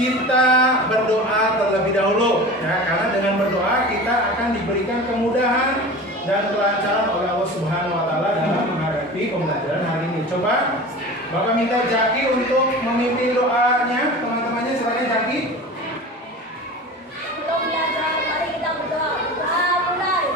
kita berdoa terlebih dahulu ya, karena dengan berdoa kita akan diberikan kemudahan dan kelancaran oleh Allah Subhanahu wa taala dalam menghadapi pembelajaran hari ini. Coba Bapak minta Jaki untuk memimpin doanya, teman-temannya silakan Jaki. Sebelum belajar, mari kita berdoa. Kita mulai.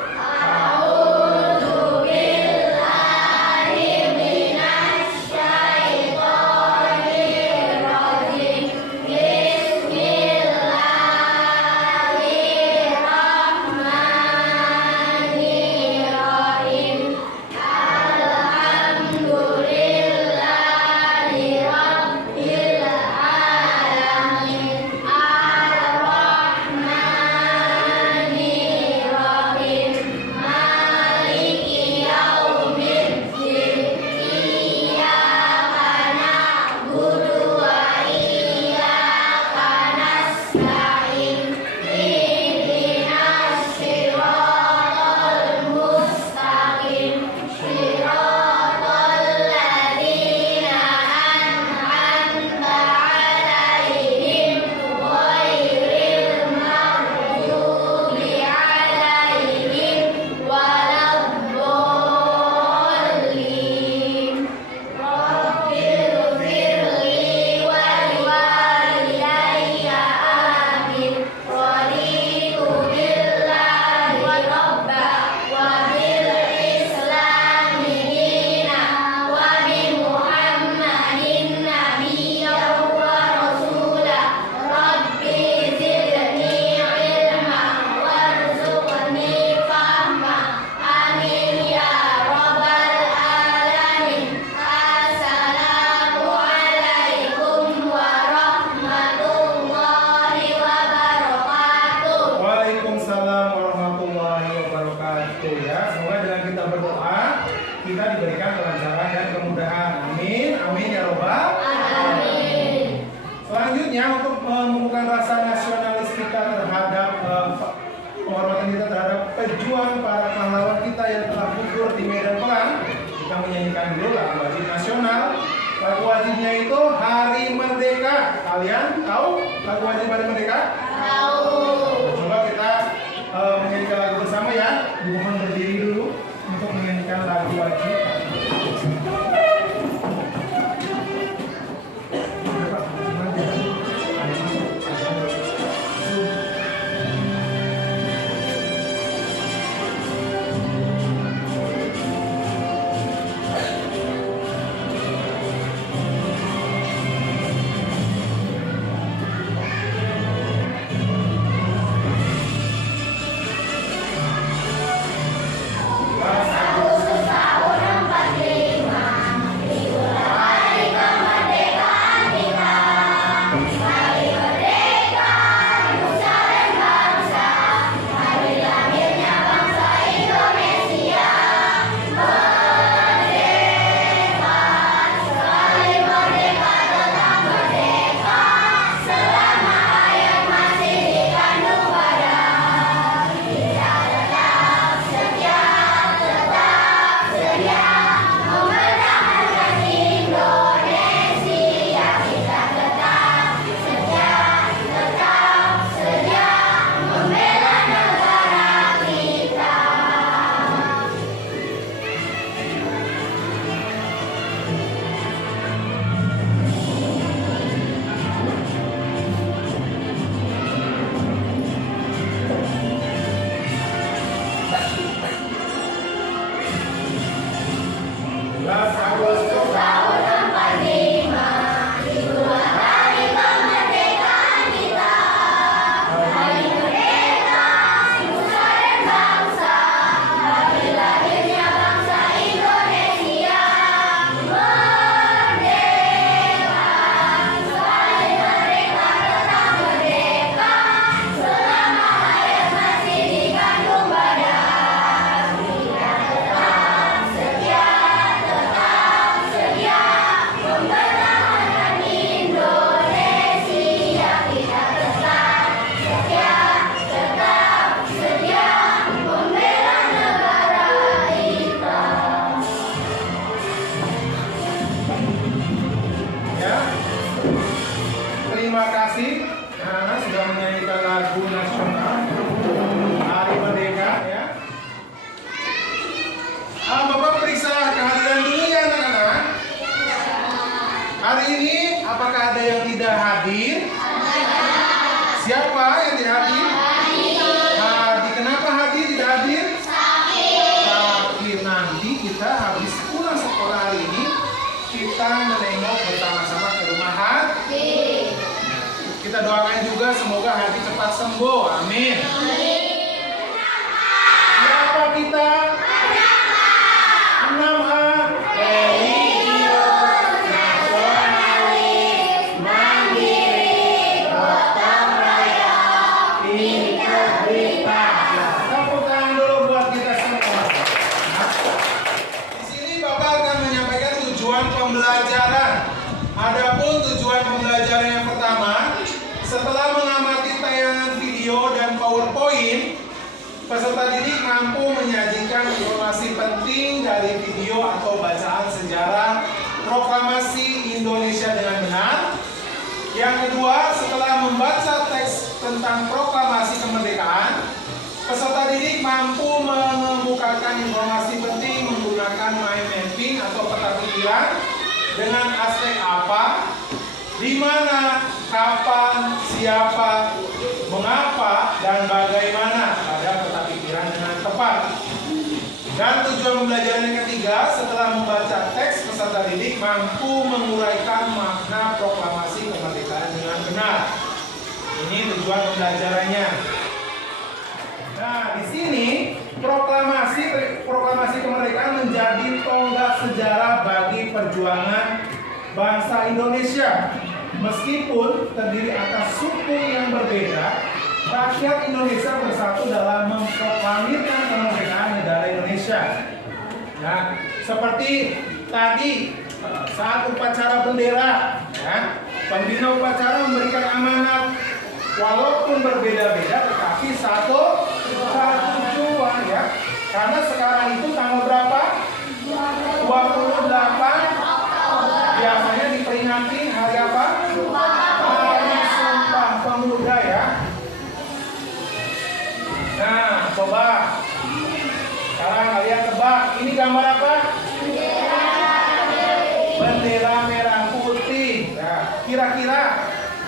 Kita diberikan kelancaran dan kemudahan. Amin, amin ya robbal alamin. Selanjutnya untuk menumbuhkan rasa nasionalis kita terhadap penghormatan kita terhadap pejuang para pahlawan kita yang telah gugur di medan perang, kita menyanyikan dulu lagu wajib nasional. Lagu wajibnya itu Hari Merdeka. Kalian tahu lagu wajib Hari Merdeka? Tahu. Coba kita menyanyikan lagu bersama ya. Dimohon berdiri dulu untuk menyanyikan lagu wajib. terima kasih anak-anak sudah menyanyikan lagu nasional Hari Merdeka ya. Bapak periksa kehadiran dulu ya anak-anak. Hari ini apakah ada yang tidak hadir? Siapa yang tidak hadir? Hadir. Kenapa hadir tidak hadir? Sakit. Nanti kita habis pulang sekolah hari ini, kita menengok bersama-sama ke rumah Hadi. Kita doakan juga semoga Hadi cepat sembuh. Amin. Siapa kita? 6A. Pembelajaran. Adapun tujuan pembelajaran yang pertama, setelah mengamati tayangan video dan PowerPoint, peserta didik mampu menyajikan informasi penting dari video atau bacaan sejarah proklamasi Indonesia dengan benar. Yang kedua, setelah membaca teks tentang proklamasi kemerdekaan, peserta didik mampu mengemukakan informasi penting menggunakan mind mapping atau peta pikiran dengan aspek apa, di mana, kapan, siapa, mengapa, dan bagaimana pada peta pikiran dengan tepat. Dan tujuan pembelajaran yang ketiga, setelah membaca teks, peserta didik mampu menguraikan makna proklamasi kemerdekaan dengan benar. Ini tujuan pembelajarannya. Nah, di sini proklamasi kemerdekaan menjadi tonggak sejarah bagi perjuangan bangsa Indonesia. Meskipun terdiri atas suku yang berbeda, rakyat Indonesia bersatu dalam memproklamirkan kemerdekaan negara Indonesia. Nah, seperti tadi saat upacara bendera, ya, pembina upacara memberikan amanat. Walaupun berbeda-beda, tetapi satu tujuan ya. Karena sekarang itu tanggal berapa? 28. Biasanya diperingati hari apa? Hari Sumpah Pemuda ya. Nah, coba sekarang kalian tebak. Ini gambar apa? Bendera merah putih. Nah, kira-kira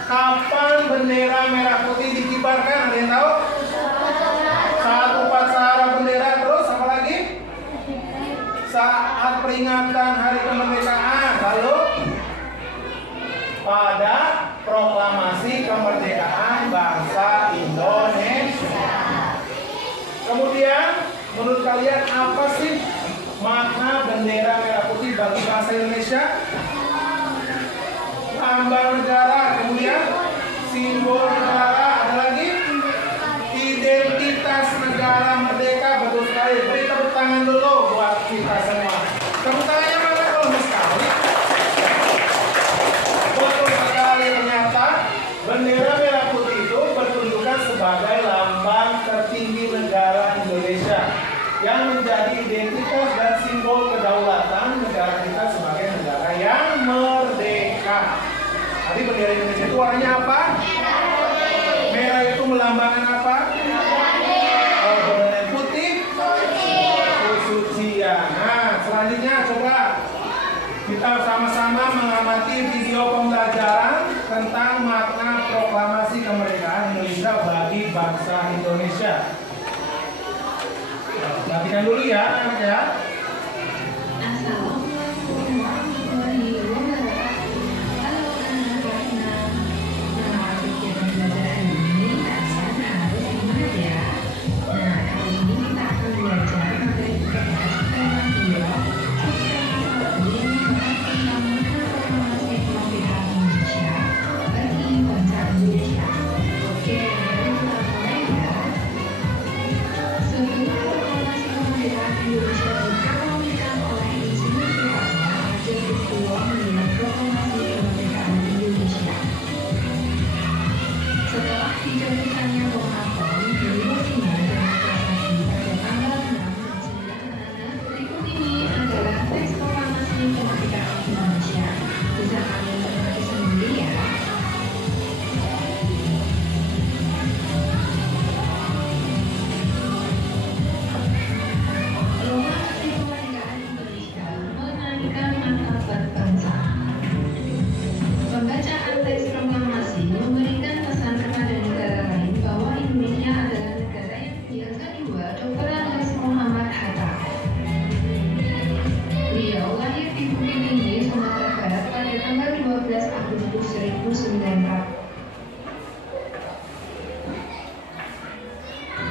kapan bendera merah putih dikibarkan? Ada yang tahu? Saat upacara bendera, terus apa lagi? Saat peringatan hari kemerdekaan. Lalu pada proklamasi kemerdekaan bangsa Indonesia. Kemudian, menurut kalian apa sih makna bendera merah putih bagi bangsa Indonesia? Lambang negara, kemudian simbol negara, ada lagi identitas negara merdeka. Betul sekali. Beri tepuk tangan dulu buat kita semua. Tepuk tangannya mana kalau sekali? Betul sekali, ternyata bendera merah putih itu bertunjukkan sebagai lambang tertinggi negara Indonesia yang menjadi identitas dan simbol kedaulatan negara kita sebagai negara yang merdeka. Tadi bendera Indonesia itu warnanya apa? Merah itu melambangkan apa? Bendera putih? Kesucian. Nah, selanjutnya coba kita sama-sama mengamati video pembelajaran tentang makna proklamasi kemerdekaan Indonesia bagi bangsa Indonesia. Perhatikan dulu ya, anak ya.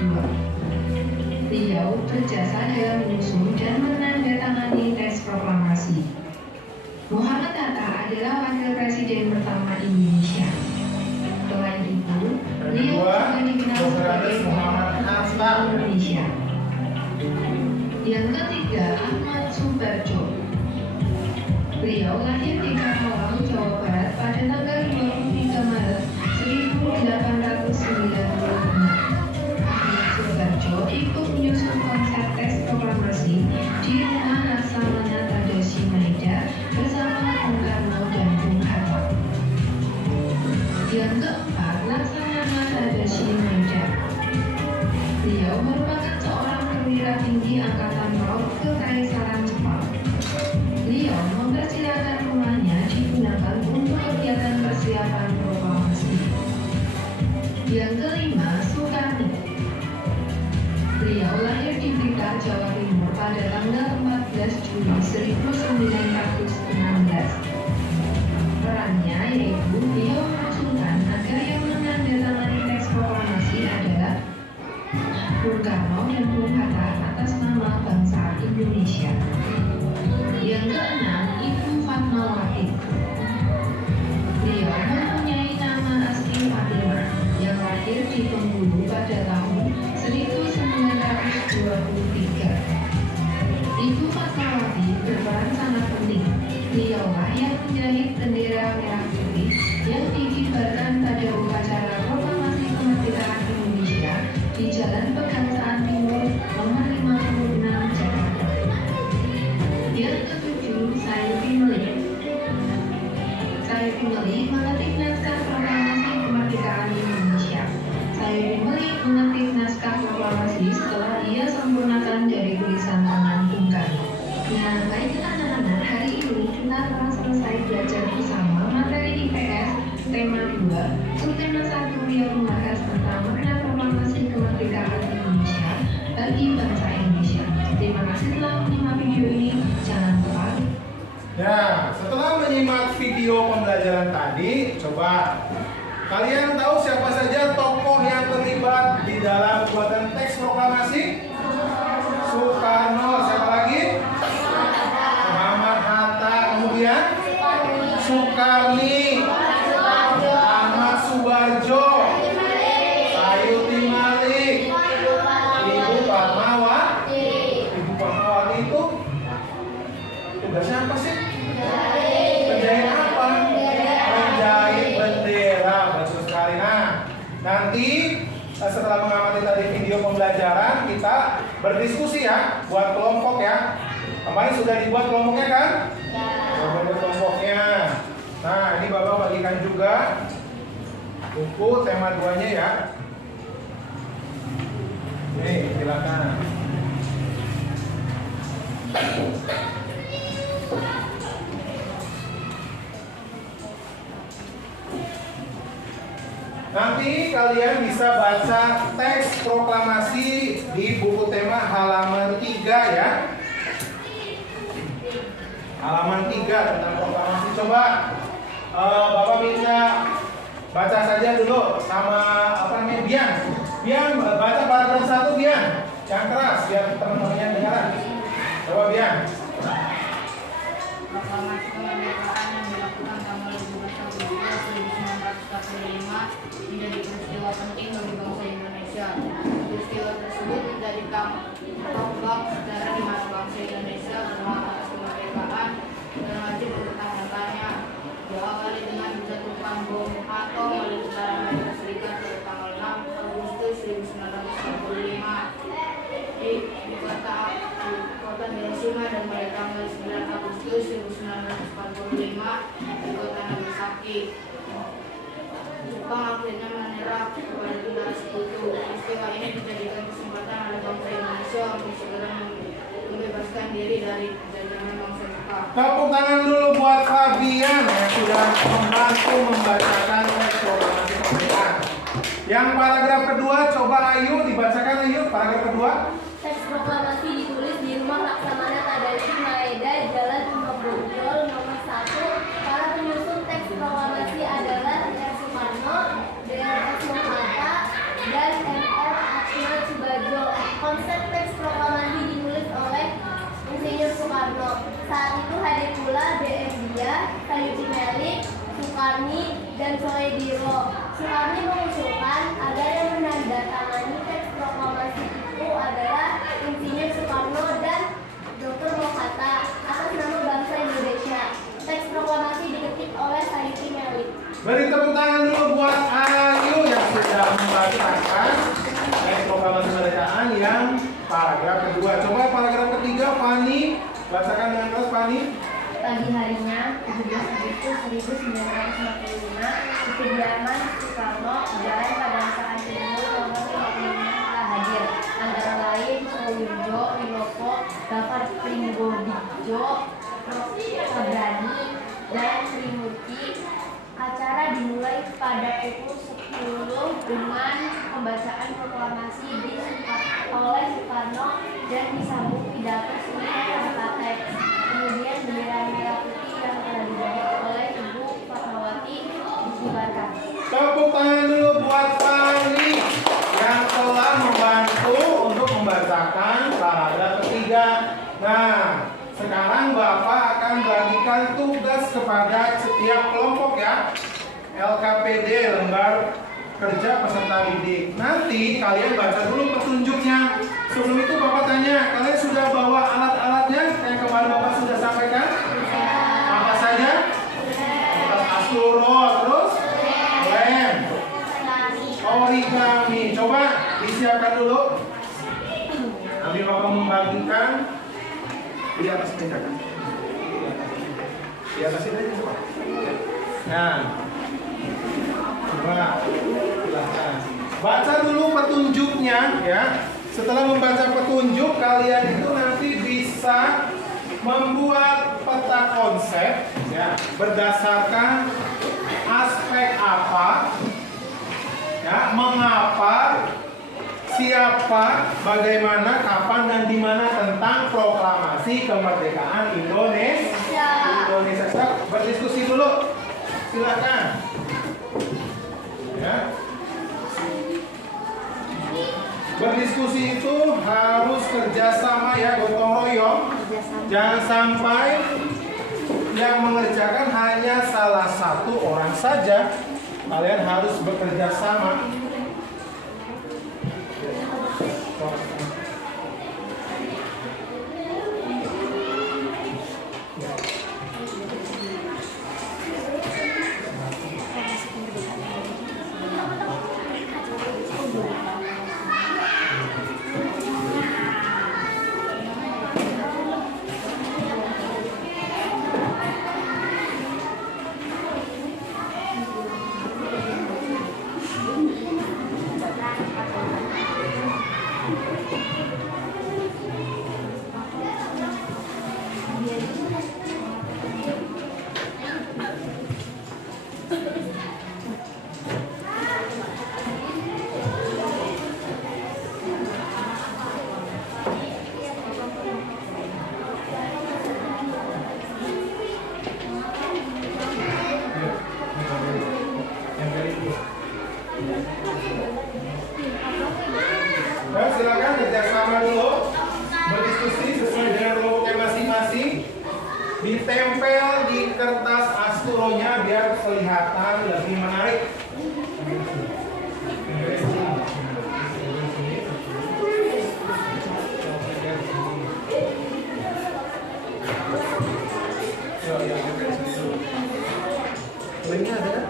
kedua. Beliau berjasa dalam menyusun dan menandatangani teks proklamasi. Muhammad Hatta adalah wakil presiden pertama Indonesia. Selain itu, beliau juga dikenal sebagai Muhammad Hatta Indonesia. Yang ketiga, Ahmad Subarjo. Beliau lahir di Karawang, Jawa Barat pada tanggal 23 Maret 1896. Ahmad Subarjo ikut menyusun konsep teks proklamasi di rumah Laksamana Tadashi Maeda bersama Bung Karno dan Bung Hatta. Yang keempat, Laksamana Tadashi Maeda. Beliau merupakan seorang perwira tinggi Angkatan Laut Kekaisaran Jepang. Beliau mempersilahkan rumahnya digunakan untuk kegiatan persiapan proklamasi. Yang kelima, Soekarno. Beliau lahir di Blitar, Jawa Timur pada tanggal 14 Juli 1916. Perannya yaitu beliau mengusulkan agar yang menandatangani teks proklamasi adalah Bung Karno dan Bung Hatta atas nama bangsa Indonesia. Yang keenam, Ibu Fatmawati. Beliau mempunyai nama asli Fatimah yang lahir di Bengkulu pada tahun 1923. Ibu Fatmawati berperan sangat penting. Beliaulah yang menjahit bendera merah putih yang dikibarkan pada upacara proklamasi kemerdekaan Indonesia di Jalan Pegangsaan Timur nomor 56 Jakarta. Yang ketujuh, Sayuti Melik. Sayuti Melik mengetik naskah proklamasi kemerdekaan Indonesia. Sayuti Melik mengetik naskah proklamasi setelah ia sempurnakan dari tulisan tangan Bung Karno. Nah, baik anak-anak, hari ini kita telah selesai belajar bersama materi IPS tema 2, subtema 1 yang membahas tentang makna proklamasi kemerdekaan Indonesia bagi bangsa Indonesia. Terima kasih telah menyimak video ini. Jangan lupa. Ya, setelah menyimak video pembelajaran tadi, coba kalian tahu siapa saja tokoh yang terlibat di dalam pembuatan teks proklamasi? Soekarno, siapa lagi? Muhammad Hatta, kemudian Soekarni, Ahmad Subarjo, Sayuti Malik, Ibu Fatmawati. Ibu Fatmawati itu tugasnya apa sih? Menjahit apa? Menjahit bendera, betul sekali. Nah, nanti setelah mengamati tadi video pembelajaran, kita berdiskusi ya, buat kelompok ya. Kemarin sudah dibuat kelompoknya kan? Sudah dibuat kelompoknya. Nah, ini Bapak bagikan juga buku tema 2-nya ya. Nih, silakan. Nanti kalian bisa baca teks proklamasi di buku tema halaman 3 ya. Halaman 3 tentang proklamasi. Coba Bapak minta baca saja dulu sama Bian. Bian baca paragraf 1 Bian. Yang keras biar teman-temannya dengar. Coba Bian. Proklamasi kemerdekaan yang dilakukan tanggal 12 Agustus 1945 menjadi peristiwa penting bagi bangsa Indonesia. Peristiwa tersebut menjadi tonggak sejarah di mana bangsa Indonesia berhak atas kemerdekaan dan wajib mempertahankannya. Diawali dengan menjatuhkan bom atom oleh Tentara Amerika Serikat pada tanggal 6 Agustus 1945 di kota Hiroshima dan pada tanggal 9 Agustus 1945 di kota Nagasaki. Jepang akhirnya menyerah kepada tentara sekutu. Peristiwa ini dijadikan kesempatan oleh bangsa Indonesia untuk segera membebaskan diri dari jajahan bangsa Jepang. Tepuk tangan dulu buat Fabian yang sudah membantu membacakan teks proklamasi kemerdekaan. Yang paragraf kedua, coba Ayu dibacakan Ayu, paragraf kedua. Teks proklamasi ditulis di rumah Laksamana Tadashi Maeda, Jalan Imam nomor 1. Para penyusun teks proklamasi adalah R. Soekarno, Dr. S. Hatta, dan M.R. Ahmad Subarjo. Soekarno. Saat itu hadir pula D.M. Dia, Sayuti Melik, Sukarni, dan Soediro. Sukarni mengusulkan agar yang menandatangani teks proklamasi itu adalah Insinyur Soekarno dan Dr. Mohatta atas nama bangsa Indonesia. Teks proklamasi diketik oleh Sayuti Melik. Beri tepuk tangan dulu buat Ayu yang sudah membacakan teks proklamasi kemerdekaan yang paragraf kedua. Coba paragraf ketiga, Fani, bacakan dengan keras, Fani. Pagi harinya, 17 Agustus 1945, di kediaman Soekarno, Jalan Padangsaan Timur nomor 55 telah hadir. Antara lain Soewirjo, Wilopo, Bapak Pringgodijo, Sabrani, dan Trimurti. Acara dimulai pada pukul 10 dengan pembacaan proklamasi oleh Soekarno dan disambung pidato singkat tanpa teks. Kemudian bendera merah putih yang telah dibawa oleh Ibu Fatmawati dikibarkan. Tepuk tangan dulu buat Fani yang telah membantu untuk membacakan paragraf ketiga. Nah, sekarang Bapak akan bagikan tugas kepada setiap kelompok ya. LKPD, lembar kerja peserta didik. Nanti kalian baca dulu petunjuknya. Sebelum itu Bapak tanya, kalian sudah bawa alat-alatnya yang kemarin Bapak sudah sampaikan? Apa saja? Asturo, terus lem, origami. Coba disiapkan dulu. Nanti Bapak membagikan di atas meja kan? Di atas ini aja Pak. Nah, coba silahkan baca dulu petunjuknya ya. Setelah membaca petunjuk, kalian itu nanti bisa membuat peta konsep ya, berdasarkan aspek apa ya, mengapa, siapa, bagaimana, kapan, dan di mana tentang proklamasi kemerdekaan Indonesia. Berdiskusi dulu, silakan. Ya. Berdiskusi itu harus kerjasama ya, gotong royong. Jangan sampai yang mengerjakan hanya salah satu orang saja. Kalian harus bekerja sama. Nah, silakan kerjasama dulu, berdiskusi sesuai dengan kelompoknya masing-masing. Ditempel di kertas asturonya biar kelihatan lebih menarik. Ini ada?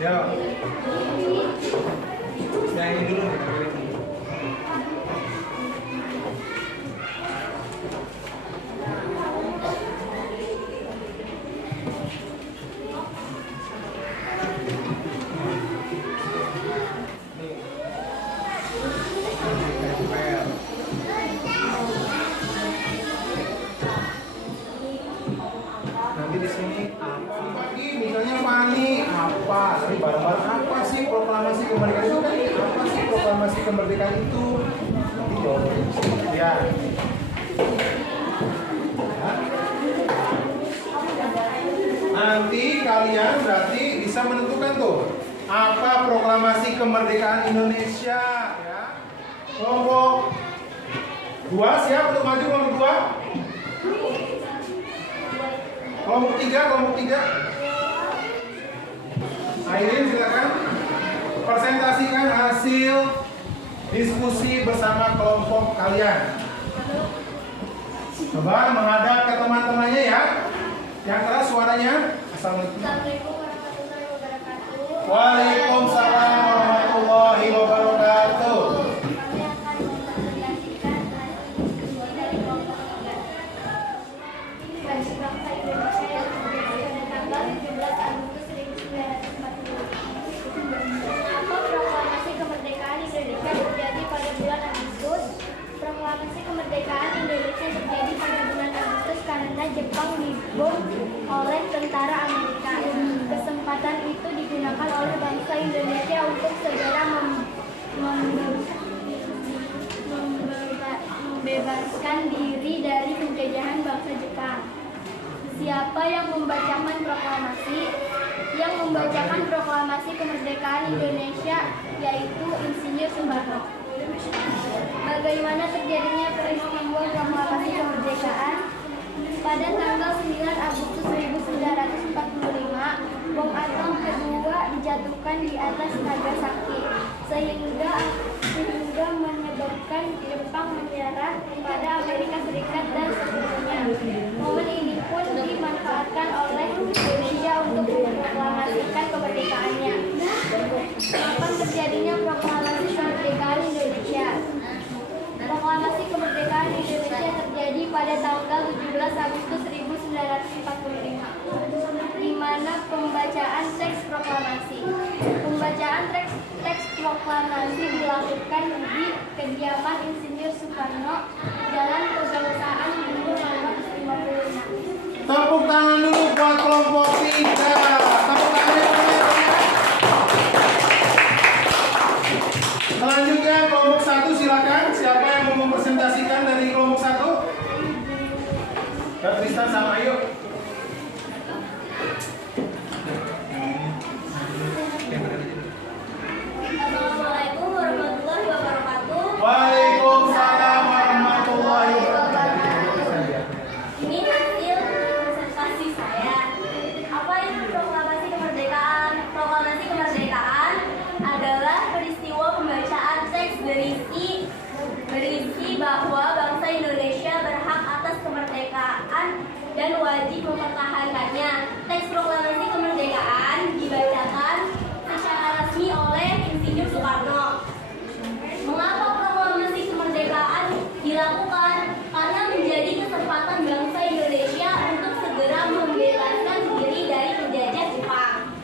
Ya. Yang ini dulu nih. Nanti di sini apa? Pagi misalnya Fani apa? Tapi barang-barang apa sih proklamasi kemerdekaan itu kan? Apa sih proklamasi kemerdekaan itu? Nanti jawabannya di sini. Ya. Nanti kalian berarti bisa menentukan tuh apa proklamasi kemerdekaan Indonesia? Ya. Kelompok 2 siap untuk maju kelompok 2? Kelompok 3? Airin silakan presentasikan hasil diskusi bersama kelompok kalian. Coba menghadap ke teman-temannya ya. Yang keras suaranya. Assalamualaikum warahmatullahi wabarakatuh. Waalaikumsalam warahmatullahi wabarakatuh. Kami akan mempresentasikan hasil diskusi dari kelompok 3. Bagi bangsa Indonesia yang berdiri pada tanggal 17 Agustus 1945. Apa proklamasi kemerdekaan Indonesia terjadi pada bulan Agustus? Proklamasi kemerdekaan Indonesia terjadi pada bulan Agustus karena Jepang dibom oleh tentara Amerika. Kesempatan itu digunakan oleh bangsa Indonesia untuk segera membebaskan diri dari penjajahan bangsa Jepang. Siapa yang membacakan proklamasi? Yang membacakan proklamasi kemerdekaan Indonesia yaitu Insinyur Soekarno. Bagaimana terjadinya peristiwa proklamasi kemerdekaan? Pada tanggal 9 Agustus 1945, bom atom kedua dijatuhkan di atas Nagasaki, sehingga menyebabkan Jepang menyerah pada Amerika Serikat dan seterusnya. Momen ini pun dimanfaatkan oleh Indonesia untuk memproklamasikan kemerdekaannya. Kapan terjadinya proklamasi kemerdekaan Indonesia? Proklamasi kemerdekaan Indonesia terjadi pada tanggal 17 Agustus 1945, di mana pembacaan teks proklamasi. Pembacaan teks proklamasi dilakukan di kediaman Insinyur Soekarno, Jalan Kebangsaan nomor 56. Tepuk tangan dulu buat kelompok 3. Tepuk tangannya banyak. Selanjutnya kelompok 1 silakan. Siapa yang mau mempresentasikan dari kelompok 1? Tristan sama Ayu. Assalamualaikum warahmatullahi wabarakatuh. Waalaikumsalam warahmatullahi wabarakatuh. Ini hasil presentasi saya. Apa itu proklamasi kemerdekaan? Proklamasi kemerdekaan adalah peristiwa pembacaan teks berisi bahwa bangsa Indonesia berhak atas kemerdekaan dan wajib mempertahankannya. Teks proklamasi kemerdekaan dibacakan secara resmi oleh Insinyur Soekarno. Mengapa proklamasi kemerdekaan dilakukan? Karena menjadi kesempatan bangsa Indonesia untuk segera membebaskan diri dari penjajah Jepang.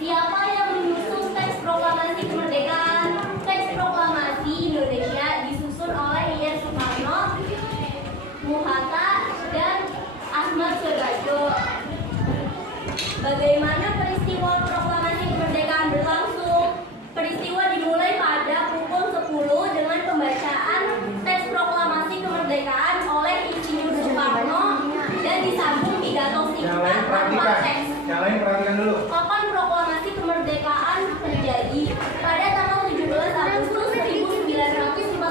Siapa yang menyusun teks proklamasi kemerdekaan? Teks proklamasi Indonesia disusun oleh Ir Soekarno, Muhatta, dan Ahmad Sudarjo. Bagaimana peristiwa proklamasi kemerdekaan berlangsung? Peristiwa dimulai pada pukul 10 dengan pembacaan teks proklamasi kemerdekaan oleh Insinyur Soekarno dan disambung pidato singkat tanpa teks. Yang lain perhatikan dulu. Kapan proklamasi kemerdekaan terjadi? Pada tanggal 17 Agustus 1945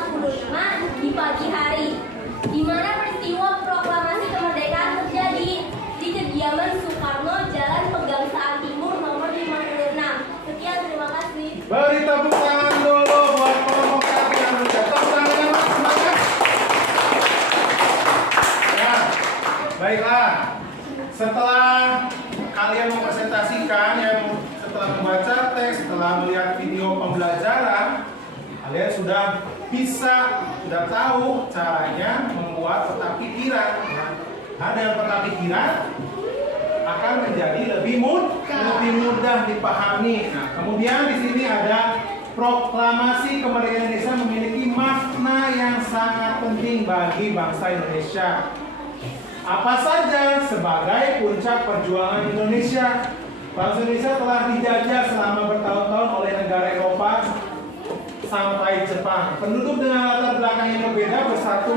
di pagi hari. Di mana peristiwa proklamasi kemerdekaan terjadi? Di kediaman Soekarno, Jalan Pegangsaan Timur nomor 56. Sekian, terima kasih. Beri tepuk tangan dulu buat kelompok 1 yang sudah. Tepuk tangannya Mas, semangat. Ya, baiklah. Setelah kalian mempresentasikan, setelah membaca teks, setelah melihat video pembelajaran, kalian sudah tahu caranya membuat peta pikiran. Nah, dengan peta pikiran akan menjadi lebih mudah dipahami. Nah, kemudian di sini ada proklamasi kemerdekaan Indonesia memiliki makna yang sangat penting bagi bangsa Indonesia. Apa saja? Sebagai puncak perjuangan Indonesia. Bangsa Indonesia telah dijajah selama bertahun-tahun oleh negara Eropa sampai Jepang. Penduduk dengan latar belakang yang berbeda bersatu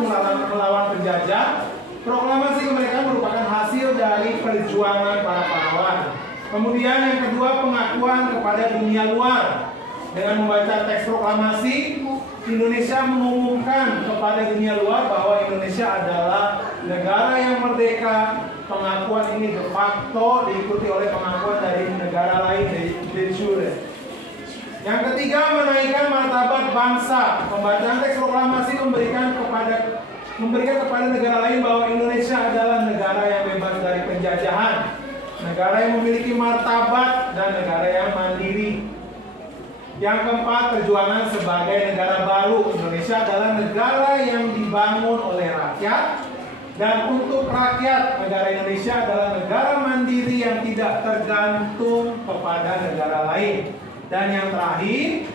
melawan penjajah. Proklamasi kemerdekaan merupakan hasil dari perjuangan para pahlawan. Kemudian yang kedua, pengakuan kepada dunia luar. Dengan membaca teks proklamasi, Indonesia mengumumkan kepada dunia luar bahwa Indonesia adalah negara yang merdeka. Pengakuan ini de facto diikuti oleh pengakuan dari negara lain de jure. Yang ketiga, menaikkan martabat bangsa. Pembacaan teks proklamasi memberikan kepada negara lain bahwa Indonesia adalah negara yang bebas dari penjajahan, negara yang memiliki martabat, dan negara yang mandiri. Yang keempat, perjuangan sebagai negara baru. Indonesia adalah negara yang dibangun oleh rakyat dan untuk rakyat. Negara Indonesia adalah negara mandiri yang tidak tergantung kepada negara lain. Dan yang terakhir,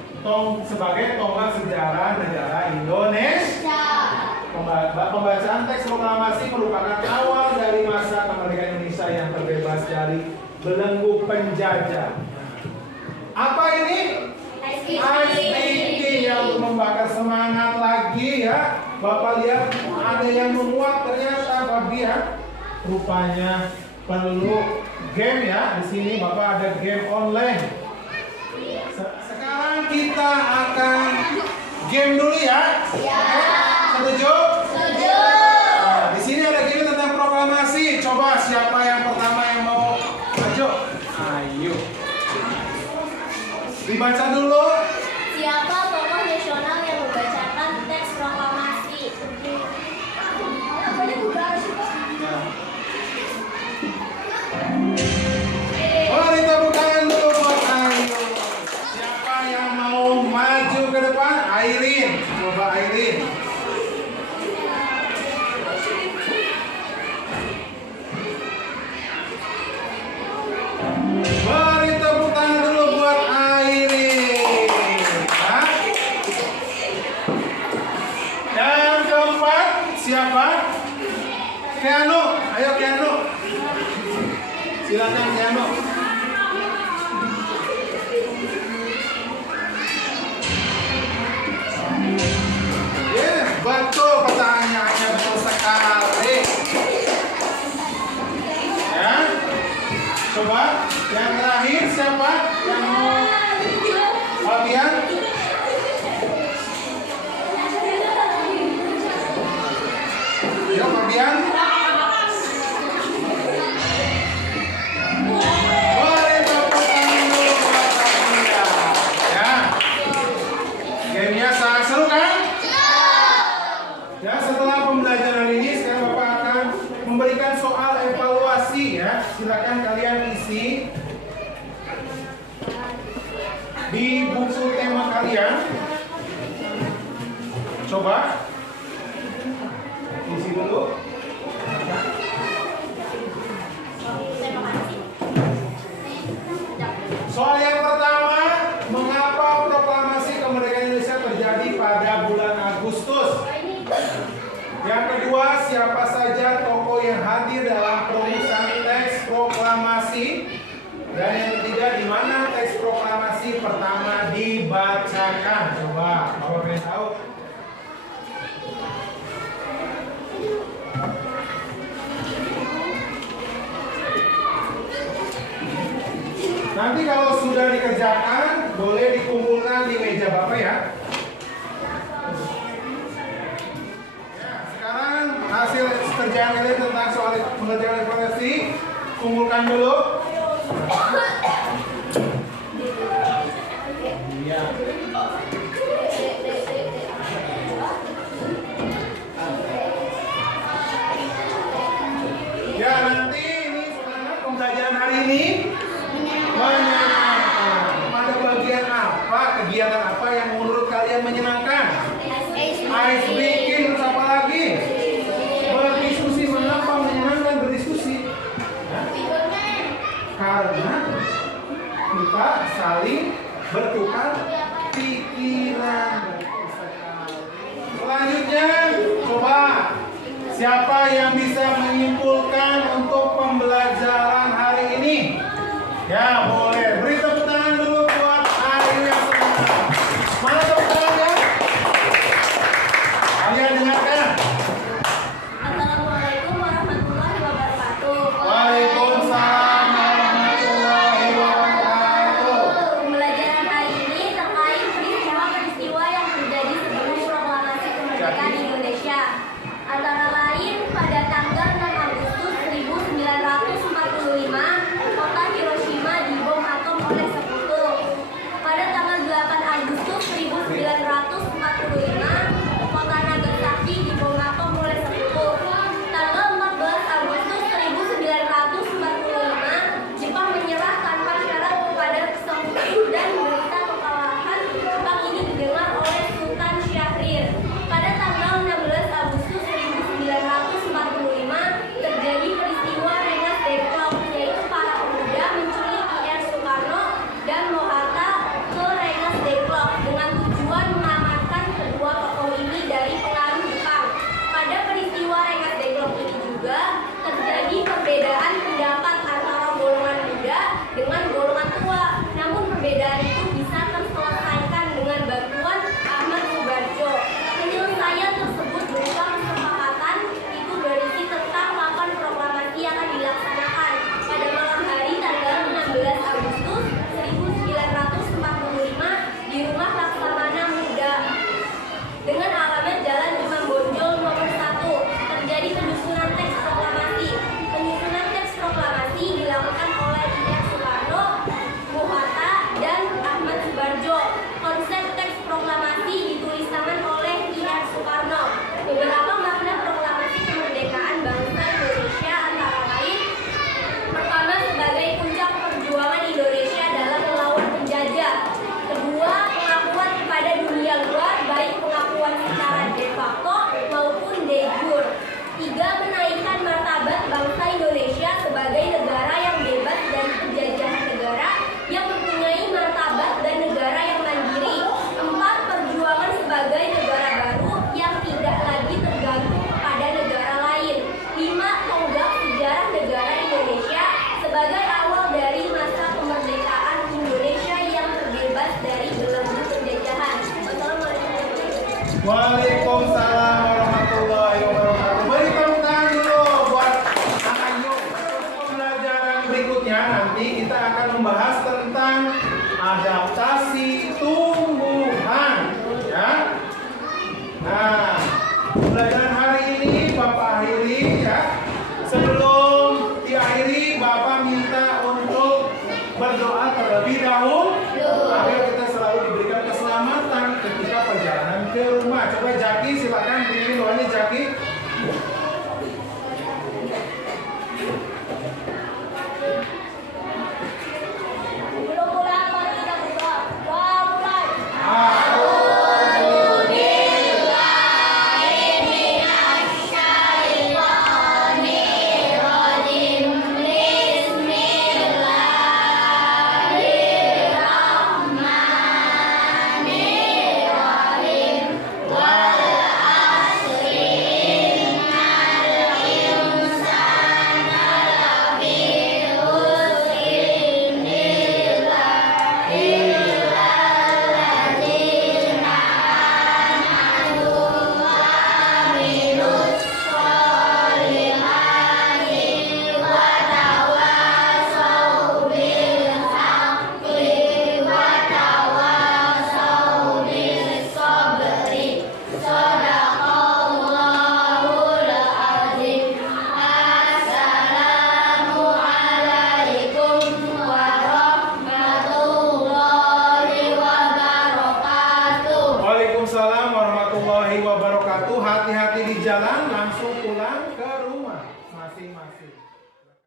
sebagai tonggak sejarah negara Indonesia. Pembacaan teks proklamasi merupakan awal dari masa kemerdekaan Indonesia yang terbebas dari belenggu penjajah. Apa ini? SDG yang untuk membakar semangat lagi ya. Bapak lihat ada yang menguat ternyata Babi ya. Rupanya perlu game ya. Di sini Bapak ada game online. Sekarang kita akan game dulu ya. Ya. Setuju? Setuju. Nah, di sini ada game tentang proklamasi. Coba siapa yang pertama yang mau maju? Ayo. Dibaca dulu. Siapa tokoh nasional yang membacakan teks proklamasi? Oh, tepuk tangan dulu buat Ayu. Siapa yang mau maju ke depan? Airin. Coba Airin. Beri tepuk tangan dulu buat Airin. Hah? Yang keempat siapa? Keanu. Ayo Keanu. Silakan Keanu. Betul pertanyaannya, betul sekali. Ya. Coba yang terakhir siapa yang mau? Fabian. Ayo Fabian. Boleh tepuk tangan dulu buat Fabian. Ya. Gamenya sangat seru kan? Ya, setelah pembelajaran ini sekarang Bapak akan memberikan soal evaluasi ya. Silakan kalian isi di buku tema kalian. Coba isi dulu. Soal yang pertama, mengapa proklamasi kemerdekaan Indonesia terjadi pada bulan Agustus? Yang kedua, siapa saja tokoh yang hadir dalam perumusan teks proklamasi? Dan yang ketiga, di mana teks proklamasi pertama dibacakan? Coba, Bapak pengen tahu? Nanti kalau sudah dikerjakan, boleh dikumpulkan di meja Bapak ya. Hasil kerjaan kalian tentang soal pengerjaan evaluasi kumpulkan dulu. Iya. Ya nanti ini sekarang pembelajaran hari ini